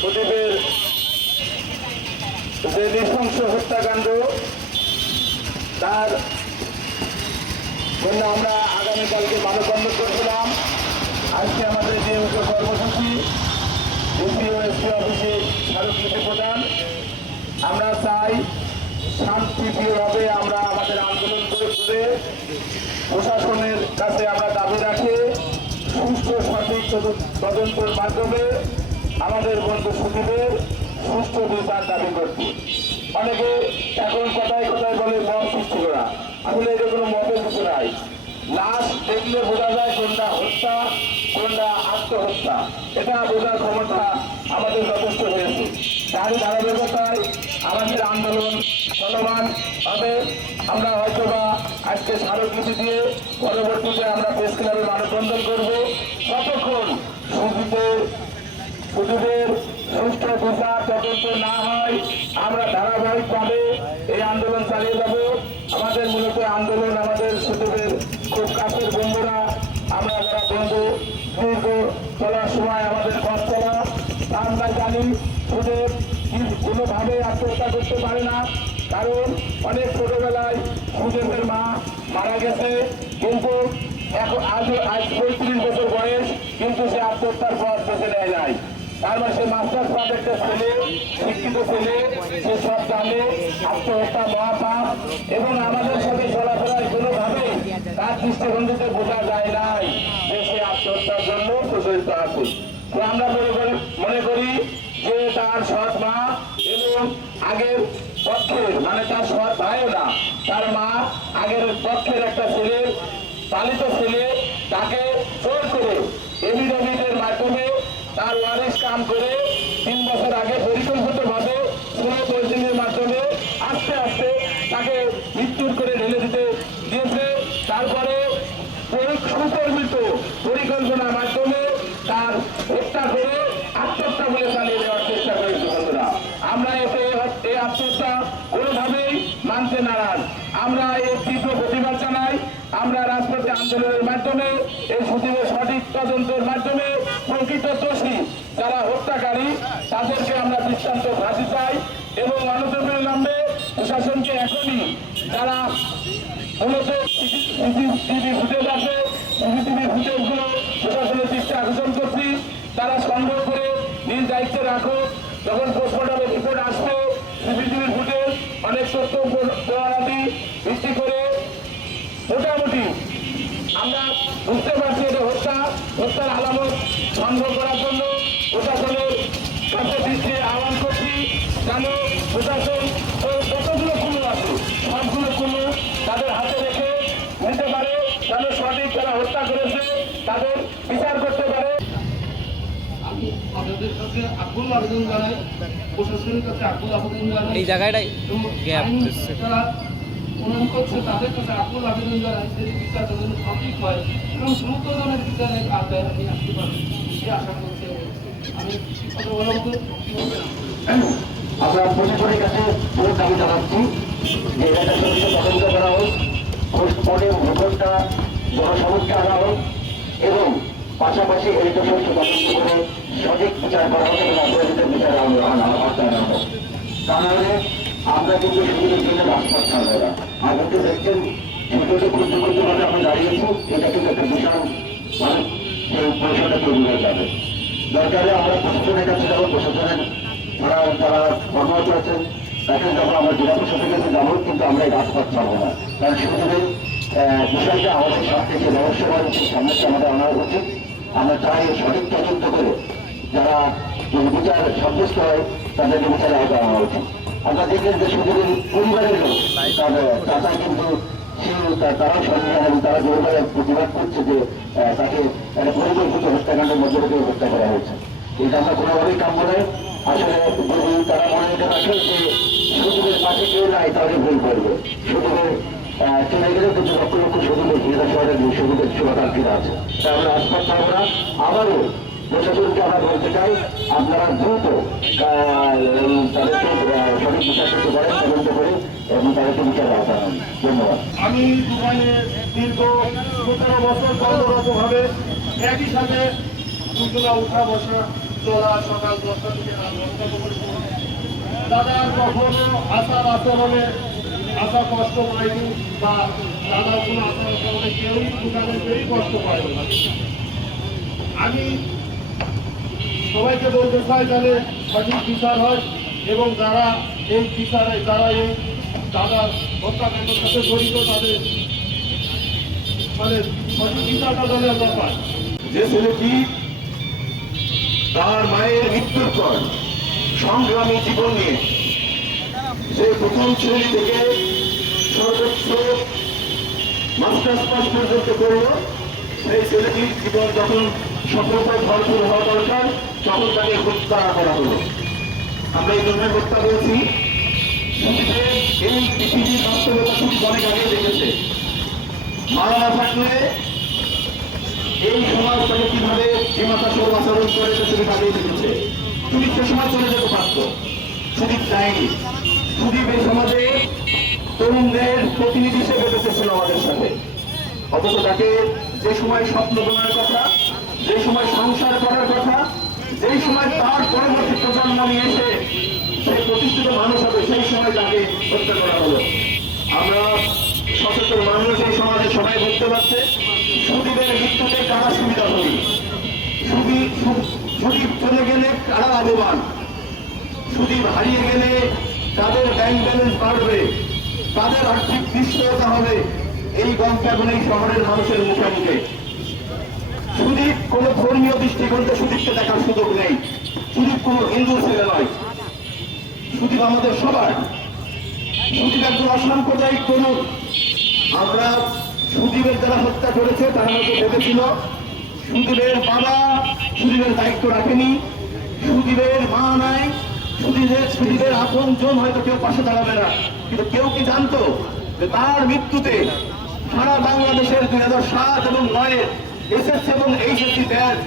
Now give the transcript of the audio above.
প্রদীপের যে নৃশংস হত্যাকাণ্ড তার জন্য আমরা আগামীকালকে মানববন্ধন করছিলাম। আজকে আমাদের যে মুখ্য কর্মসূচি ডিসি ও এসপি অফিসে স্মারকলিপি প্রদান। আমরা চাই শান্তিপ্রিয়ভাবে আমরা আমাদের আন্দোলন করে প্রশাসনের কাছে আমরা দাবি রাখি সুষ্ঠু সঠিক তদন্তের মাধ্যমে আমাদের বন্ধু সুখীদের সুষ্ঠু বিচার দাবি করছি। অনেকে এখন কথায় কথায় বলে মত সৃষ্টি করা, আসলে এটা কোনো মতের কিছু নাই। লাশ দেখলে বোঝা যায় কোনটা হত্যা কোনটা আত্মহত্যা, এটা বোঝার ক্ষমতা আমাদের যথেষ্ট হয়েছে। তারই ধারাবাহিকতায় আমাদের আন্দোলন চলমান হবে। আমরা হয়তোবা আজকে স্মারকলিপি দিয়ে পরবর্তীতে আমরা প্রেস ক্লাবে মানববন্ধন করবো। ততক্ষণ সুযোগের সুষ্ঠু বিচার তদন্ত না হয় আমরা ধারাবাহিকভাবে এই আন্দোলন চালিয়ে যাব। আমাদের মূলত আন্দোলন আমাদের সুযোগের খুব কাছের বন্ধুরা, আমরা যারা বন্ধু দীর্ঘ চলার সময় আমাদের পথ চলা আমরা জানি সুযোগ কোনোভাবে আত্মহত্যা করতে পারে না, কারণ অনেক ছোটবেলায় সুযোগের মা মারা গেছে, কিন্তু এখন আজ 35 বছর বয়স, কিন্তু সে আত্মহত্যার পথ বেছে নেয় নাই। তার মানে সে মাস্টার পাস একটা ছেলে, শিক্ষিত ছেলে, সে সব জানে আত্মহত্যা মহাপাপ, এবং আমাদের সাথে চলাফেরায় কোনোভাবেই তার দৃষ্টিভঙ্গিতে বোঝা যায় নাই যে সে আত্মহত্যার জন্য প্রচলিত আছে। তো আমরা মনে করি যে তার সৎ মা এবং আগের পক্ষের মানে তার সৎ ভাইও না, তার মা আগের পক্ষের একটা ছেলে, পালিত ছেলে, তাকে জোর করে এভিডেভিটের মাধ্যমে তার ওয়ারিশ কাম করে 3 বছর আগে পরিকল্পিতভাবে পুরো পরিস্থিতির মাধ্যমে আস্তে আস্তে তাকে মৃত্যুর করে ঢেলে দিতে দিয়েছে। তারপরে সুপরিমিত পরিকল্পনার মাধ্যমে তার হত্যা করে আত্মহত্যা বলে চালিয়ে দেওয়ার চেষ্টা করেছে। বন্ধুরা, আমরা এই আত্মহত্যা কোনোভাবেই মানতে নারাজ। আমরা এই তীব্র প্রতিবাদ জানাই। আমরা রাজপথে আন্দোলনের মাধ্যমে এই সচিবের সঠিক তদন্তের মাধ্যমে প্রকৃত দোষী যারা হত্যাকারী তাদেরকে আমরা দৃষ্টান্ত ফাঁসি চাই, এবং অনতিবিলম্বে প্রশাসনকে এখনই যারা মূলত সিসিটিভি ফুটেজ আছে সিসিটিভি ফুটেজগুলো প্রশাসনের দৃষ্টি আকর্ষণ করছি, তারা সংগ্রহ করে নিজ দায়িত্বে রাখো। যখন পোস্টমর্টম রিপোর্ট আসবে সিসিটিভি ফুটেজ অনেক তথ্য প্রমাণাদি ভিত্তি করে মোটামুটি আমরা বুঝতে পারছি এটা হত্যার আলামত সংগ্রহ করার জন্য প্রশাসনের কাছে দৃষ্টি আহ্বান করছি, যেন প্রশাসন যতগুলো কুলো আছে সবগুলো কুলো তাদের হাতে রেখে নিতে পারে, যেন সঠিক যারা হত্যা করেছে তাদের বিচার করতে পারে। আমি আপনাদের কাছে আকুল আবেদন জানাই, প্রশাসনের কাছে আকুল আবেদন জানাই, এই জায়গাটাই গ্যাপ তারা উন্নয়ন করছে তাদের কাছে আকুল আবেদন জানাই যদি বিচারটা যেন সঠিক হয় এবং দ্রুত জনের বিচারের আওতায় আপনি আসতে পারেন এই আশা করছি। আমি কথা বলার মতো আমরা প্রশাসনের কাছে পুরো দাবি জানাচ্ছি যে এটা সঠিক তদন্ত করা হোক, পোস্টমর্টেম রিপোর্টটা জনসমক্ষে আনা হোক, এবং পাশাপাশি এটা সুষ্ঠু তদন্ত করে সঠিক বিচার করা হোক এবং অপরাধীদের বিচার আনা হোক। তা নাহলে আমরা কিন্তু সুবিধের জন্য রাজপথ ছাড়বো না। আপনি তো দেখছেন ছোট ক্ষুদ্র ক্ষুদ্রভাবে আমরা দাঁড়িয়েছি, এটা কিন্তু একটা বিশাল মানে সেই পরিষদটা তৈরি হয়ে যাবে। দরকারে আমরা প্রশাসনের কাছে যাবো, প্রশাসনের যারা কর্মরত আছেন তাকে যাবো, আমরা জেলা প্রশাসনের কাছে যাবো, কিন্তু আমরা এই রাজপথ ছাড়বো না। কারণ সুবিধের বিষয়টা আমাদের সব থেকে রহস্যময় সামনে আমাদের আনা উচিত। আমরা চাই সঠিক তদন্ত করে যারা বিচার সাব্যস্ত হয় তাদেরকে বিচারে আওতায় আনা উচিত। আমরা দেখলেন যে সুযোগের পরিবারের লোক তারা কিন্তু তারাও সন্ধান এবং তারা যেভাবে প্রতিবাদ করছে যে তাকে একটা পরিকল্পিত হত্যাকাণ্ডের মধ্যে থেকে হত্যা করা হয়েছে। এটা আমরা কোনোভাবেই কাম্য নয়। আসলে যদি তারা মনে এটা রাখে যে সুযোগের পাশে কেউ নাই তাহলে ভুল করবে। সুযোগের চলে গেলে কিন্তু লক্ষ লক্ষ সুযোগের ঘিরা শহরের সুযোগের শুভাকাঙ্ক্ষীরা আছে। তাহলে রাজপথ পাবো না। আবারও প্রশাসনকে আমরা বলতে চাই আপনারা দ্রুত তাদেরকে সঠিক বিচার করতে পারেন, তদন্ত করে এবং তাদেরকে বিচারে আওতায় আনেন। ধন্যবাদ। আমি দুবাইয়ে দীর্ঘ 17 বছর কর্মরতভাবে একই সাথে দুজনা উঠা বসা চলা সকাল 10টা থেকে রাত দাদার কখনো আচার আচরণে আশা কষ্ট পায়নি বা দাদার কোনো আচার আচরণে কেউই দোকানে কেউই কষ্ট পায়নি। আমি সবাইকে বলতে চাই যাতে সঠিক বিচার হয় এবং যারা এই বিচারে যারা এই দাদার হত্যাকাণ্ডের সাথে জড়িত তাদের মানে সঠিক বিচারটা যেন আমরা পাই। যে ছেলেটি তার মায়ের মৃত্যুর পর সংগ্রামী জীবন নিয়ে সে প্রথম শ্রেণী থেকে সর্বোচ্চ মাস্টার্স পাস পর্যন্ত করল, সেই ছেলেটির জীবন যখন সফলতায় ভরপুর হওয়া দরকার তখন তাকে হত্যা করা হলো। আমরা এই জন্য হত্যা বলছি, এই পৃথিবীর বাস্তবতা খুব অনেক আগে দেখেছে। মারা না থাকলে এই সমাজ তাকে কিভাবে সীমাতা সহ আচরণ করে সেটি আগেই দেখেছে। সুদীপ সে সময় চলে যেতে পারত, সুদীপ যায়নি। সুদীপ এই সমাজে তরুণদের প্রতিনিধি হিসেবে বেঁচেছিল আমাদের সাথে। অথচ তাকে যে সময় স্বপ্ন বোনার কথা, যে সময় সংসার করার কথা, যেই সময় তার পরবর্তী প্রজন্ম নিয়ে এসে সে প্রতিষ্ঠিত মানুষ হবে, সেই সময় তাকে হত্যা করা হলো। আমরা সচেতন মানুষ এই সমাজে সবাই বুঝতে পারছে সুদীপের মৃত্যুতে কারা সুবিধা হবি, সুদীপ চলে গেলে কারা লাভবান, সুদীপ হারিয়ে গেলে তাদের ব্যাংক ব্যালেন্স বাড়বে, তাদের আর্থিক নিশ্চয়তা হবে। এই গল্পগুলো এই শহরের মানুষের মুখে মুখে। সুদীপ কোন ধর্মীয় দৃষ্টিকোণ থেকে সুদীপকে দেখার সুযোগ নেই। সুদীপ কোন হিন্দু ছেলে নয়, সুদীপ আমাদের সবার। সুদীপ একজন অসাম্প্রদায়িক তরুণ। আমরা সুদীপের যারা হত্যা করেছে তারা হয়তো ভেবেছিল সুদীপের বাবা সুদীপের দায়িত্ব রাখেনি, সুদীপের মা নাই, সুদীপের আপনজন হয়তো কেউ পাশে দাঁড়াবে না। কিন্তু কেউ কি জানতো যে তার মৃত্যুতে সারা বাংলাদেশের 2007 এবং 9 এসএসসি এবং এইচএসসি ব্যাচ